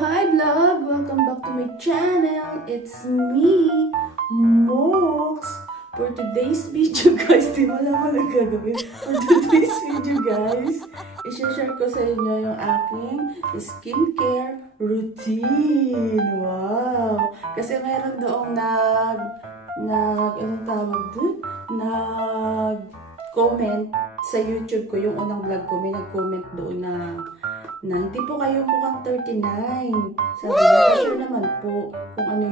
Hi vlog! Welcome back to my channel. It's me, Mox. For today's video guys, di wala mo nagagawin. For today's video guys, i-share ko sa inyo yung aking skincare routine. Wow! Kasi mayroon doong anong tawag doon? Nag-comment sa YouTube ko, yung unang vlog ko, may nag-comment doon na hindi po kayo mukhang 39. Sabi niya, sure naman po kung ano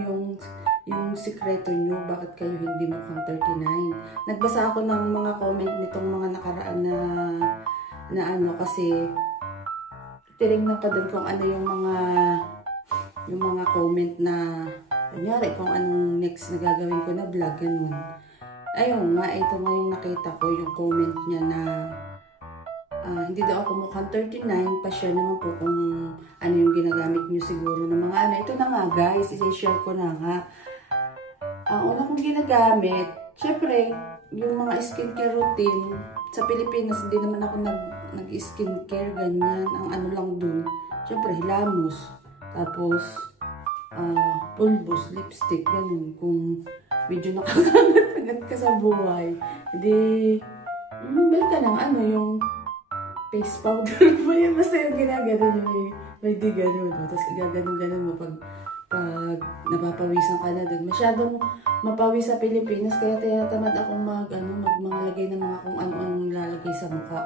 yung sikreto nyo, bakit kayo hindi mukhang 39. Nagbasa ako ng mga comment nitong mga nakaraan na ano, kasi tinignan ko din kung ano yung mga comment na kunyari kung anong next na gagawin ko na vlog, ganun. Ayun nga, ito nga yung nakita ko, yung comment niya na hindi daw ako mukhang 39, pa-share naman po kung ano yung ginagamit nyo siguro ng mga ano. Ito na nga guys, i-share ko na nga. Ang una kong ginagamit, syempre, yung mga skincare routine. Sa Pilipinas, hindi naman ako nag-skincare, ganyan. Ang ano lang dun, syempre, hilamos. Tapos, pulbos, lipstick, ganun. Kung medyo nakakangat ka sa buhay, hindi, bel ka ng ano, yung face powder mo yun. Basta yung ginagano nyo, may di gano'n. Tapos igaganon-ganon mo pag napapawisan ka na dun. Masyadong mapawis sa Pilipinas, kaya tinatamad akong maglagay ng mga kung ano-anong lalagay sa mukha.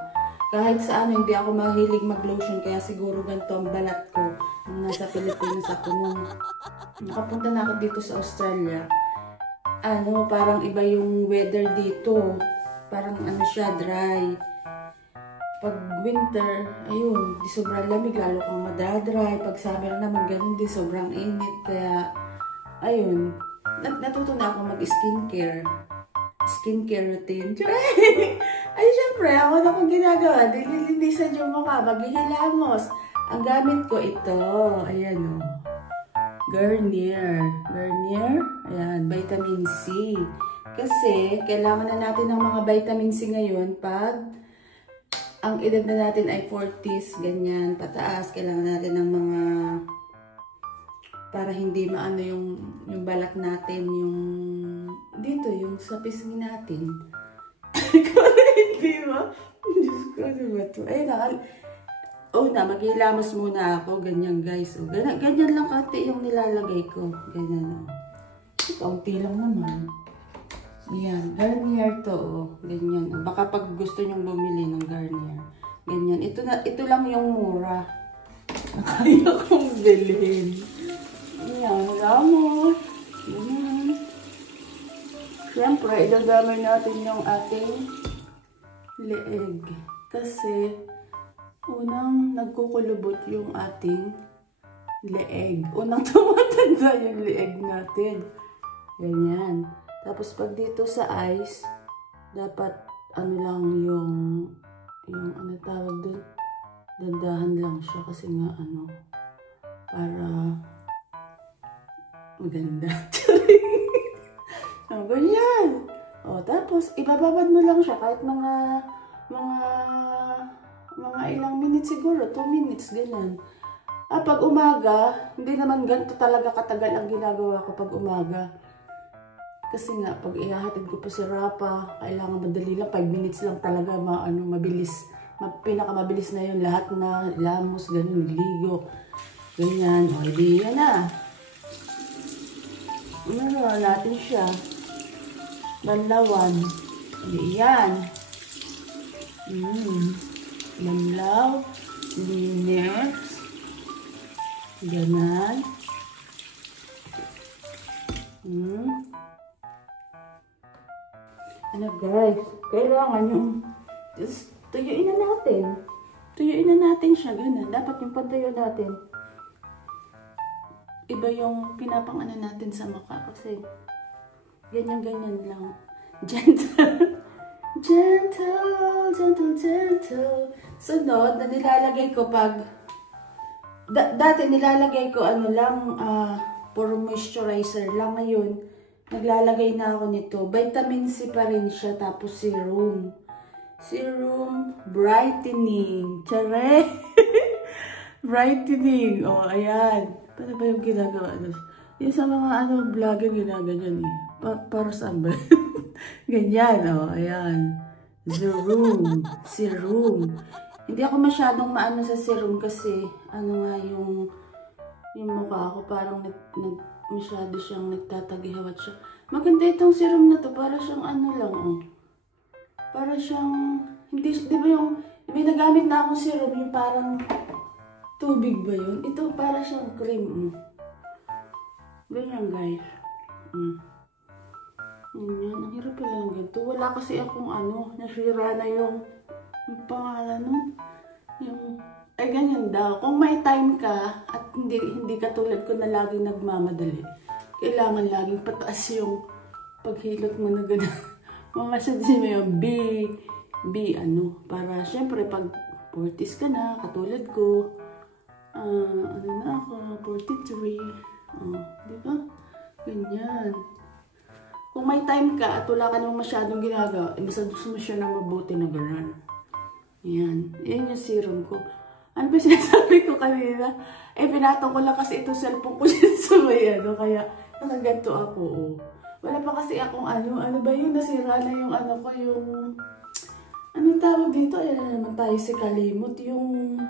Kahit sa ano, hindi ako mahilig mag-lotion, kaya siguro ganito ang balat ko. Nung nasa Pilipinas ako, nung nakapunta na ako dito sa Australia, parang iba yung weather dito. Parang ano siya, dry. Pag winter, ayun, di sobrang lamig, lalo kang madadry. Pag summer naman, ganun din, sobrang init. Kaya, ayun, natuto na ako mag-skincare. Skincare routine. Ay, syempre, ako na kung ginagawa. Dililinisan yung mukha, maghihilamos. Ang gamit ko ito, ayan o. Garnier. Garnier, ayan, vitamin C. Kasi, kailangan na natin ng mga vitamin C ngayon pag ang edad na natin ay 40s, ganyan, pataas. Kailangan natin ng mga, para hindi maano yung balat natin, yung, dito, yung sa pisngi natin. Hindi ba? Diyos ko, ano ba ito? Ay, maghihilamos muna ako, ganyan guys. O, ganyan lang kati yung nilalagay ko. Ganyan, o. Kaunti lang naman. Yan, Garnier to, oh. Ganyan. Baka pag gusto nyong bumili ng Garnier. Ganyan. Ito lang yung mura. Kaya kong bilhin. Yan, ramos. Ganyan. Siyempre, ilagamay natin yung ating leeg. Kasi, unang nagkukulubot yung ating leeg. Unang tumatanda yung leeg natin. Ganyan. Tapos pag dito sa eyes, dapat ano lang yung ano tawag doon, dandahan lang siya kasi nga ano, para maganda. So, ganyan. O, tapos ibababad mo lang siya kahit mga ilang minutes siguro, 2 minutes, ganyan. Pag umaga, hindi naman ganito talaga katagal ang ginagawa ko pag umaga. Kasi nga, pag ihahatid ko pa si Rapa, kailangan madali lang, 5 minutes lang talaga, mabilis. Pinakamabilis na yun, lahat na lamos, ganun, ligo. Ganyan, o, hindi yan na. Umaroon natin siya. Banlawan. Hindi yan. Banlaw. Linis. Ganan. Ano guys, kailangan yung tuyuin na natin. Tuyuin na natin siya, ganun. Dapat yung pantuyo natin, iba yung pinapangano natin sa mukha. Kasi, ganyan-ganyan lang. Gentle. Gentle, gentle, gentle. Sunod, na nilalagay ko pag, dati nilalagay ko ano lang, puro moisturizer lang. Ngayon, naglalagay na ako nito. Vitamin C pa rin siya. Tapos serum. Serum brightening. Tare! Brightening. Oh, ayan. Paano ba yung ginagawa? Yung sa mga vlogger ginaganyan eh. Para saan ba? Ganyan, oh, ayan. Serum. Serum. Hindi ako masyadong maano sa serum kasi nga yung mukha ko parang masyado siyang nagtatagihawat siya. Maganda itong serum na to. Para siyang lang, oh. Para siyang, hindi, di ba yung, may nagamit na akong serum yung parang tubig ba yun? Ito para siyang cream, oh. Ganyan, guys. Ganyan. Ang hirap pala ng ganito. Wala kasi akong nasira na yung pangalan nun. Ay, ganyan daw. Kung may time ka at hindi katulad ko na laging nagmamadali, kailangan laging pataas yung paghilot mo na gano'n. Mamasadsin mo yung para syempre pag 40s ka na, katulad ko, na ako, 43. Di ba? Ganyan. Kung may time ka at wala ka naman masyadong ginagawa, masadus mo siya na mabuti na gano'n. Yan. Yan yung serum ko. Ano ba sinasabi ko kanina? Pinatong ko lang kasi itong cellphone ko sa may kaya nakaganto ako. Wala pa kasi akong ano ba yung nasira na yung ko, yung, anong tawag dito? Ayan na naman tayo si kalimot. Yung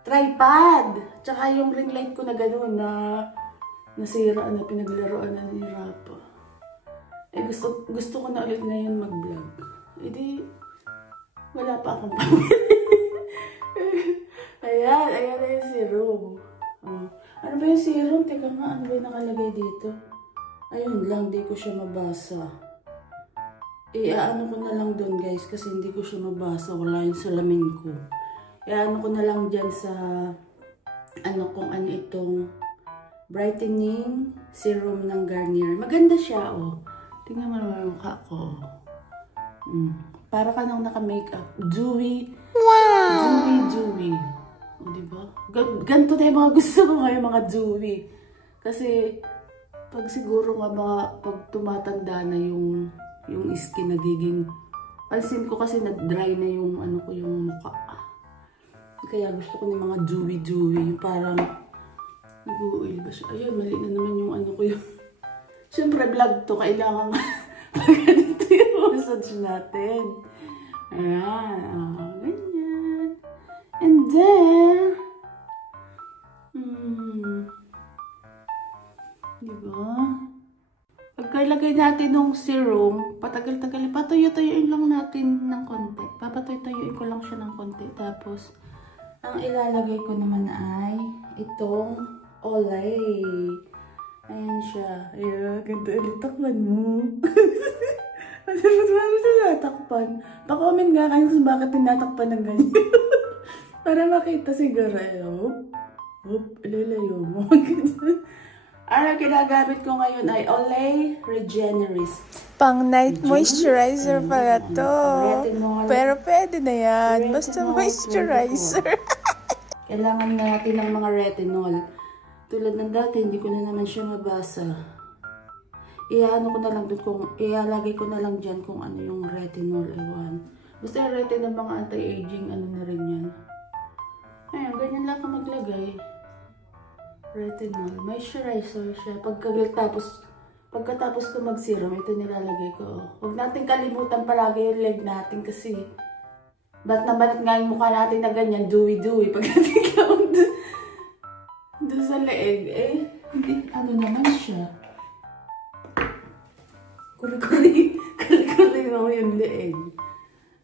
tripod. Tsaka yung ring light ko na gano'n na nasira na, pinaglaruan na ni Rapa. Gusto ko na ulit ngayon mag-vlog. Di, wala pa akong pamili. Ayan na yung serum. Ano ba yung serum? Teka nga, ano ba yung nakalagay dito? Ayun lang, di ko siya mabasa. Ano ko na lang doon, guys, kasi hindi ko siya mabasa. Wala yung salamin ko. Ano ko na lang dyan sa, kung ano itong brightening serum ng Garnier. Maganda siya, oh. Tingnan mo naman yung mukha ko. Para ka nang naka-makeup. Dewy. Wow! Dewy. O, diba? Ganito na yung mga gusto ko ngayon, mga dewy. Kasi, pag siguro nga pag tumatanda na yung skin nagiging, pansin ko kasi na-dry na yung yung mukha. Kaya gusto ko ng mga dewy. Yung parang, nag-uoil ba siya? Ayun, mali na naman yung ko yung, siyempre vlog to, kailangan pagkadito yung massage natin. Ayan, ganyan. And then, diba? Pagkalagay natin ng serum, patagal-tagal, patuyo-tuyuin lang natin ng konti. Papatuyo-tuyuin ko lang siya ng konti. Tapos, ang ilalagay ko naman ay itong Olay. Ayan siya. Ayan, ganito ulit takpan mo. Ano ba tinatakpan? Pa-comment nga kayo kung bakit tinatakpan ng ganyan. Para makita siguro. Ilalayo mo. Ang ginagamit ko ngayon ay Olay Regenerist. Pang night moisturizer pala to. Pero pwede na yan. Basta moisturizer. Kailangan natin ng mga retinol. Tulad ng dati, hindi ko na naman siya mabasa. Ilalagay ko na lang dyan kung ano yung retinol. Ewan. Basta yung retinol, mga anti-aging, na rin yan. Ayan, ganyan lang ako maglagay. Retinol. Moisturizer siya. Pagkatapos ko mag-serum, ito nilalagay ko. Huwag natin kalimutan palagi yung leg natin kasi ba't na balat nga yung mukha natin na ganyan, dewy-dewy. Pagdating ka doon sa leeg, hindi, naman siya. Kuri-kuri ako yung leeg.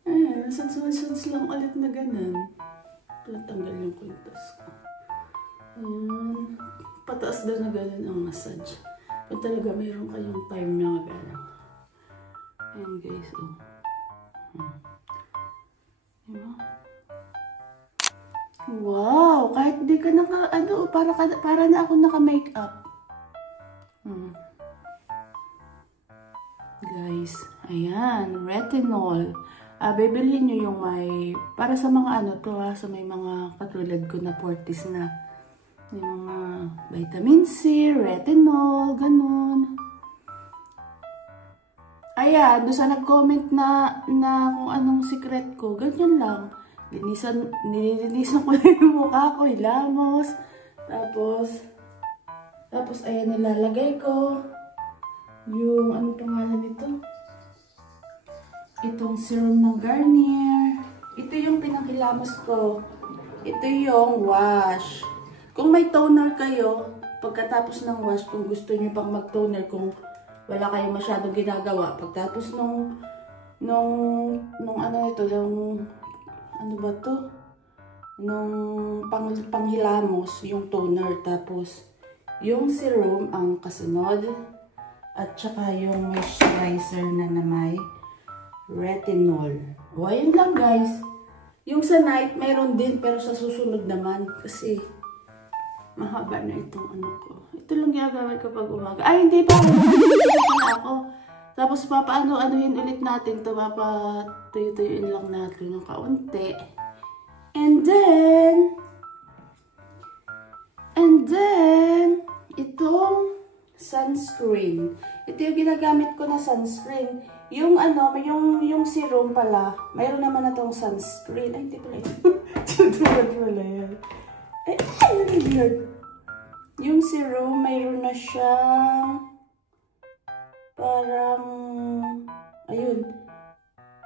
Ayan, nasans lang ulit na ganun. Tanggal yung kwintas ko. Ayan, pataas daw na ganun ang massage. Kung talaga mayroon kayong time na gano'n. Ayan guys, Diba? Wow! Kahit di ka para na ako naka-makeup. Guys, ayan, retinol. Bibilhin nyo yung para sa mga sa may mga katulad ko na 40s na. Yung mga vitamin C, retinol, ganun. Ayan, doon sa nag-comment na kung anong secret ko, ganyan lang. nililinisan ko lang yung mukha ko, hilamos. Tapos ayan, nilalagay ko yung, ano pangalan nito? Itong serum ng Garnier. Ito yung pinanghilamos ko. Ito yung wash. Kung may toner kayo, pagkatapos ng wash, kung gusto niyo pang mag-toner, kung wala kayong masyadong ginagawa, pagtapos nung ano ito, yung, ano ba to? Nung panghilamos, yung toner, tapos yung serum ang kasunod, at saka yung moisturizer na may retinol. O, ayun lang guys. Yung sa night, mayroon din, pero sa susunod naman, kasi mahaba na itong ano ko. Ito lang ginagamit kapag umaga. Ay, hindi pa. Ako. Tapos papaano-anuhin ulit natin ito. Papatuyo-tuyuin lang natin ng kaunti. And then, itong sunscreen. Ito yung ginagamit ko na sunscreen. Yung ano, yung serum pala. Mayroon naman na itong sunscreen. Ay, hindi pala ito. Tutulad pala yan. Ay, weird. Yung serum, mayroon na siyang parang, ayun,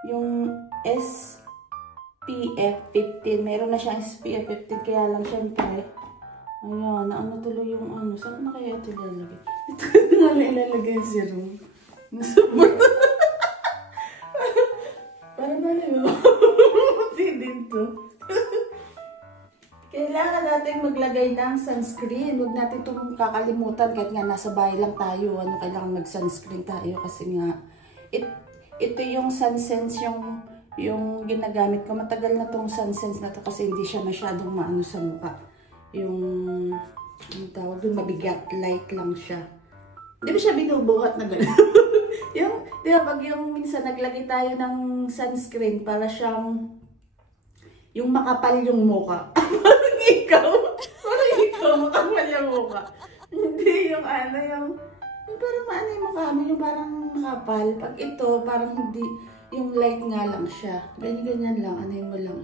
yung SPF 15. Mayroon na siyang SPF 15, kaya lang syempre, ayan, naano tuloy yung ano. Saan na kaya ito lalagay? Ito na ilalagay yung serum. Nasubot. Parang bali mo. Buti din to. Kailangan natin maglagay ng sunscreen. Huwag natin itong kakalimutan kahit nga nasa bahay lang tayo. Ano, kailangan mag-sunscreen tayo kasi nga ito yung SunSense yung ginagamit ko. Matagal na itong SunSense na to kasi hindi siya masyadong maano sa mukha. Yung tawag doon, mabigat, light lang siya. Hindi ba siya binubuhat na gano'n? Yung, di ba, pag yung minsan naglagay tayo ng sunscreen para siyang yung makapal yung mukha. Parang ikaw, makapal yung mukha. Hindi yung ano, yung parang maano yung mukha mo, yung parang makapal. Pag ito, parang hindi, yung light nga lang siya. Ganyan-ganyan lang, ano mo lang,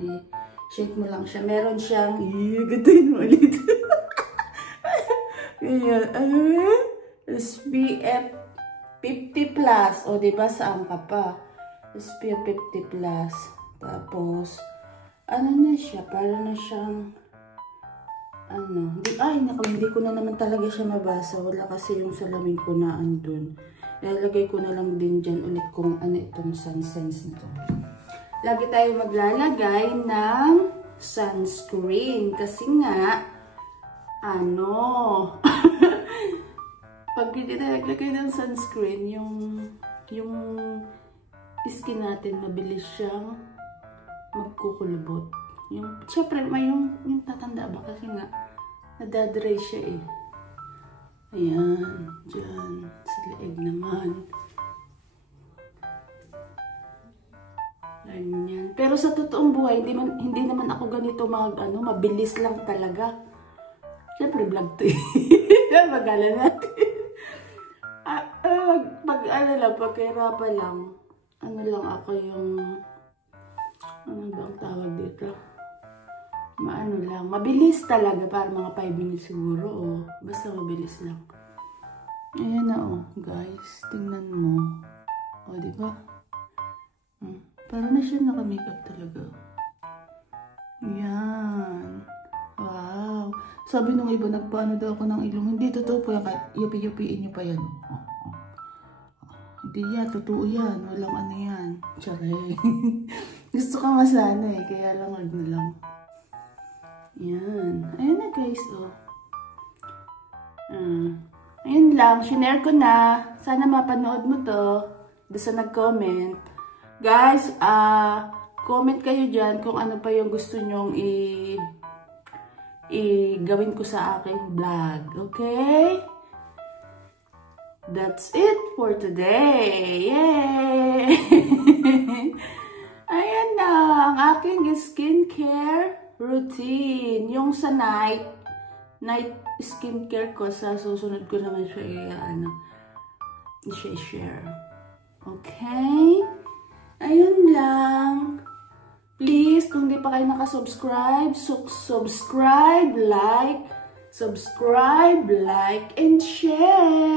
shake mo lang siya. Meron siyang, gatuin mo ulit. Ganyan, ano yan? SPF 50+. O, diba, saan ka pa? SPF 50+. Tapos, ano na siya? Para na siyang, ano, hindi ko na naman talaga siya mabasa. Wala kasi yung salamin ko na andun. Ilalagay ko na lang din dyan ulit kung ano itong SunSense nito. Lagi tayo maglalagay ng sunscreen. Kasi nga, ano, pag hindi tayo naglagay ng sunscreen, yung skin natin mabilis siyang magkukulubot. Siyempre, may yung tatanda ba? Kasi nga, nadadry siya eh. Ayan, dyan, sa leeg naman. Ganyan. Pero sa totoong buhay, hindi naman ako ganito mabilis lang talaga. Siyempre, vlog to eh. Mag-ala natin. Pagkahirapan lang, ano lang ako yung, ano ba ang tawag dito? Maano lang, mabilis talaga, para mga 5 minutes siguro, o basta mabilis lang. Ayan na guys, tingnan mo. O, diba? Para na siya naka-makeup talaga. Ayan. Wow. Sabi nung iba, nagpaano daw ako ng ilong. Hindi, totoo po yan. Kahit yupi-yupiin nyo pa yan. Hindi yan, totoo yan. Walang ano yan. Charay. Gusto ka masana eh. Kaya lang, wag na lang. Yan. Ayan na guys, Ayun lang. Shinare ko na. Sana mapanood mo to. Doon sa nag-comment. Guys, comment kayo dyan kung ano pa yung gusto nyong gawin ko sa aking vlog. Okay? That's it for today. Yay! Ayan na ang aking skincare routine. Yung sa night skincare ko, sa susunod ko naman siya i-share. Okay? Ayun lang. Please, kung di pa kayo nakasubscribe, subscribe, like, and share.